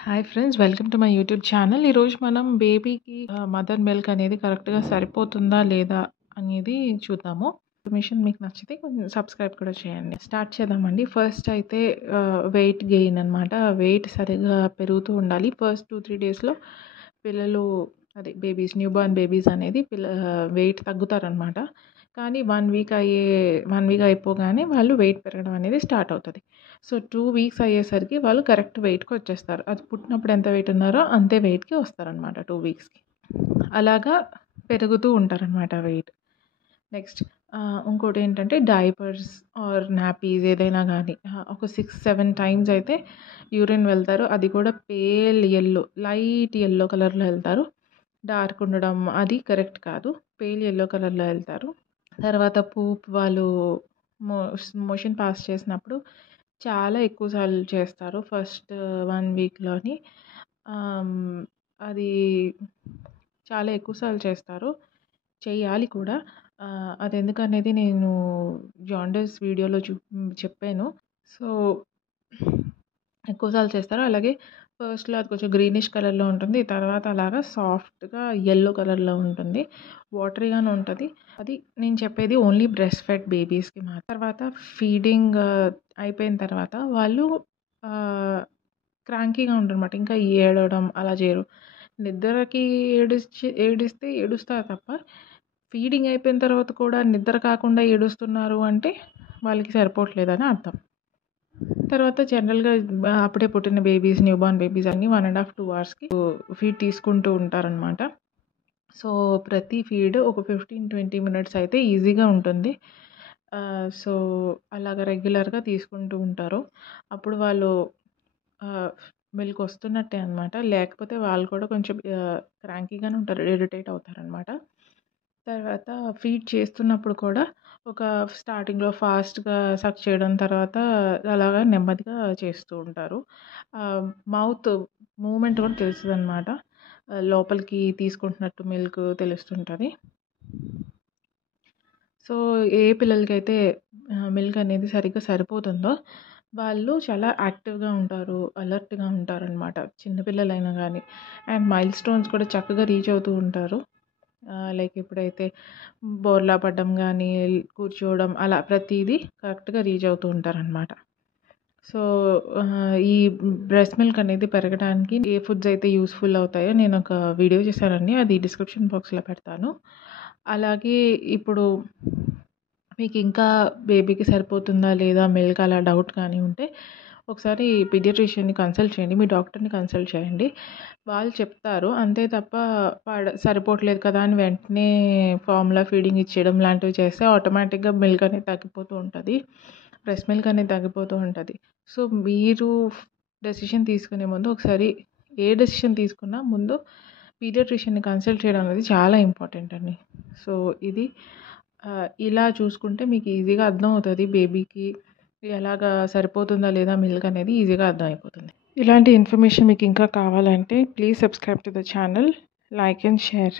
Hi friends, welcome to my YouTube channel. ఈరోజు మనం బేబీకి మదర్ మిల్క్ అనేది కరెక్ట్గా సరిపోతుందా లేదా అనేది చూద్దాము. ఇన్ఫర్మేషన్ మీకు నచ్చితే కొంచెం సబ్స్క్రైబ్ కూడా చేయండి. స్టార్ట్ చేద్దామండి. ఫస్ట్ అయితే వెయిట్ గెయిన్ అనమాట. వెయిట్ సరిగ్గా పెరుగుతూ ఉండాలి. ఫస్ట్ 2-3 డేస్లో పిల్లలు బేబీస్, న్యూ బార్న్ బేబీస్ అనేది వెయిట్ తగ్గుతారనమాట. కానీ 1 వీక్ అయిపోగానే వాళ్ళు వెయిట్ పెరగడం అనేది స్టార్ట్ అవుతుంది. సో 2 వీక్స్ అయ్యేసరికి వాళ్ళు కరెక్ట్ వెయిట్కి వచ్చేస్తారు. అది పుట్టినప్పుడు ఎంత వెయిట్ ఉన్నారో అంతే వెయిట్కి వస్తారనమాట 2 వీక్స్కి. అలాగా పెరుగుతూ ఉంటారనమాట వెయిట్. నెక్స్ట్ ఇంకోటి ఏంటంటే డైపర్స్ ఆర్ నాపీస్ ఏదైనా కానీ ఒక 6-7 టైమ్స్ అయితే యూరిన్ వెళ్తారు. అది కూడా పేల్ ఎల్లో, లైట్ ఎల్లో కలర్లో వెళ్తారు. డార్క్ ఉండడం అది కరెక్ట్ కాదు. పేల్ ఎల్లో కలర్లో వెళ్తారు. తర్వాత వాళ్ళు మోషన్ పాస్ చేసినప్పుడు చాలా ఎక్కువ సార్లు చేస్తారు ఫస్ట్ 1 వీక్‌లోని. అది చాలా ఎక్కువ సార్లు చేస్తారు. చెయ్యాలి కూడా. అదెందుకనేది నేను జాండీస్ వీడియోలో చెప్పాను. సో, ఎక్కువ సార్లు చేస్తారు. అలాగే ఫస్ట్‌లో అది కొంచెం గ్రీనిష్ కలర్‌లో ఉంటుంది. తర్వాత అలాగా సాఫ్ట్‌గా యెల్లో కలర్‌లో ఉంటుంది. వాటరీగానే ఉంటది. అది నేను చెప్పేది ఓన్లీ బ్రెస్ట్ ఫెడ్ బేబీస్‌కి మాత్రం. తర్వాత ఫీడింగ్ అయిపోయిన తర్వాత వాళ్ళు క్రాంకీగా ఉంటారనమాట. ఇంకా ఏడవడం అలా చేయరు. నిద్రకి ఏడిస్తే ఏడుస్తారు తప్ప, ఫీడింగ్ అయిపోయిన తర్వాత కూడా నిద్ర కాకుండా ఏడుస్తున్నారు అంటే వాళ్ళకి సరిపోవట్లేదని అర్థం. తర్వాత జనరల్‌గా అప్పుడే పుట్టిన బేబీస్, న్యూ బార్న్ బేబీస్ అన్నీ 1.5-2 అవర్స్‌కి ఫీడ్ తీసుకుంటూ ఉంటారనమాట. సో, ప్రతి ఫీడ్ ఒక 15-20 మినిట్స్ అయితే ఈజీగా ఉంటుంది. సో, అలాగా రెగ్యులర్‌గా తీసుకుంటూ ఉంటారు. అప్పుడు వాళ్ళు మిల్క్ వస్తున్నట్టే అనమాట. లేకపోతే వాళ్ళు కూడా కొంచెం క్రాంకీగానే ఉంటారు. ఇరిటేట్ అవుతారనమాట. తర్వాత ఫీడ్ చేస్తున్నప్పుడు కూడా ఒక స్టార్టింగ్‌లో ఫాస్ట్‌గా సక్ చేయడం, తర్వాత అలాగా నెమ్మదిగా చేస్తూ ఉంటారు. మౌత్ మూవ్‌మెంట్ కూడా తెలుస్తదనమాట. లోపలికి తీసుకుంటున్నట్టు మిల్క్ తెలుస్తుంటది. సో, ఏ పిల్లలకైతే మిల్క్ అనేది సరిగ్గా సరిపోతుందో వాళ్ళు చాలా యాక్టివ్‌గా ఉంటారు. అలర్ట్‌గా ఉంటారనమాట. చిన్న పిల్లలైనా గానీ. అండ్ మైల్ స్టోన్స్ కూడా చక్కగా రీచ్ అవుతూ ఉంటారు. లైక్ ఎప్పుడైతే బోర్లా పడడం గానీ, కూర్చోవడం అలా ప్రతీదీ కరెక్ట్‌గా రీచ్ అవుతూ ఉంటారనమాట. సో, ఈ బ్రెస్ట్ మిల్క్ అనేది పెరగడానికి ఏ ఫుడ్స్ అయితే యూజ్‌ఫుల్ అవుతాయో నేను ఒక వీడియో చేశానండి. అది డిస్క్రిప్షన్ బాక్స్‌లో పెడతాను. అలాగే ఇప్పుడు మీకు ఇంకా బేబీకి సరిపోతుందా లేదా మిల్క్ అలా డౌట్ కానీ ఉంటే ఒకసారి పీడియాట్రిషియన్‌ని కన్సల్ట్ చేయండి. మీ డాక్టర్‌ని కన్సల్ట్ చేయండి. వాళ్ళు చెప్తారు. అంతే తప్ప సరిపోవట్లేదు కదా అని వెంటనే ఫార్ములా ఫీడింగ్ ఇచ్చేయడం లాంటివి చేస్తే ఆటోమేటిక్‌గా మిల్క్ అనేది తగ్గిపోతూ ఉంటుంది. బ్రెస్ట్ మిల్క్ అనేది తగ్గిపోతూ ఉంటుంది. సో, మీరు డెసిషన్ తీసుకునే ముందు ఒకసారి ఏ డెసిషన్ తీసుకున్నా ముందు పీడియాట్రిషియన్‌ని కన్సల్ట్ చేయడం అనేది చాలా ఇంపార్టెంట్ అండి. సో, ఇది ఇలా చూసుకుంటే మీకు ఈజీగా అర్థమవుతుంది బేబీకి ఎలాగా సరిపోతుందా లేదా మిల్క్ అనేది ఈజీగా అర్థమైపోతుంది. ఇలాంటి ఇన్ఫర్మేషన్ మీకు ఇంకా కావాలంటే please subscribe to the channel, like and share.